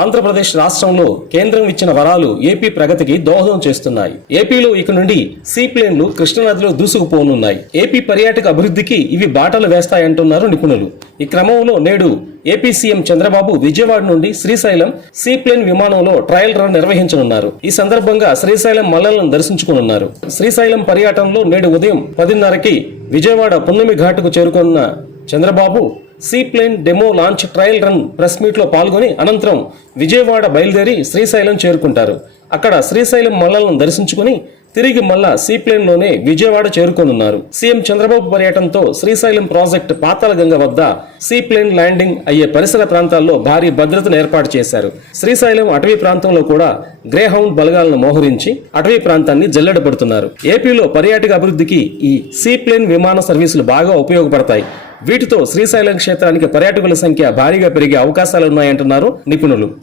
ఆంధ్రప్రదేశ్ రాష్ట్రంలో కేంద్రం ఇచ్చిన వరాలు ఏపీ ప్రగతికి దోహదం చేస్తున్నాయి. ఏపీలో ఇక నుండి సీప్లేన్లు కృష్ణానదిలో దూసుకుపోనున్నాయి. ఏపీ పర్యాటక అభివృద్ధికి ఇవి బాటలు వేస్తాయంటున్నారు నిపుణులు. ఈ క్రమంలో నేడు ఏపీ సీఎం చంద్రబాబు విజయవాడ నుండి శ్రీశైలం సీప్లేన్ విమానంలో ట్రయల్ రన్ నిర్వహించనున్నారు. ఈ సందర్భంగా శ్రీశైలం మల్లలను దర్శించుకోనున్నారు. శ్రీశైలం పర్యటనలో నేడు ఉదయం 10:30కి విజయవాడ పున్నమి ఘాటుకు చేరుకున్న Chandrababu seaplane demo launch trial run press meet లో పాల్గొని అనంతరం విజయవాడ బయలుదేరి శ్రీశైలం చేరుకుంటారు. అక్కడ శ్రీశైలం మల్లలను దర్శించుకుని తిరిగి మళ్ళా సీప్లేన్ లోనే విజయవాడ చేరుకోనున్నారు. సీఎం చంద్రబాబు పర్యటనతో శ్రీశైలం ప్రాజెక్టు పాతాళగంగ వద్ద సీప్లేన్ ల్యాండింగ్ అయ్యే పరిసర ప్రాంతాల్లో భారీ భద్రతను ఏర్పాటు చేశారు. శ్రీశైలం అటవీ ప్రాంతంలో కూడా గ్రేహౌండ్ బలగాలను మోహరించి అటవీ ప్రాంతాన్ని జల్లెడపడుతున్నారు. ఏపీలో పర్యాటక అభివృద్ధికి ఈ సీప్లేన్ విమాన సర్వీసులు బాగా ఉపయోగపడతాయి. వీటితో శ్రీశైలం క్షేత్రానికి పర్యాటకుల సంఖ్య భారీగా పెరిగే అవకాశాలున్నాయంటున్నారు నిపుణులు.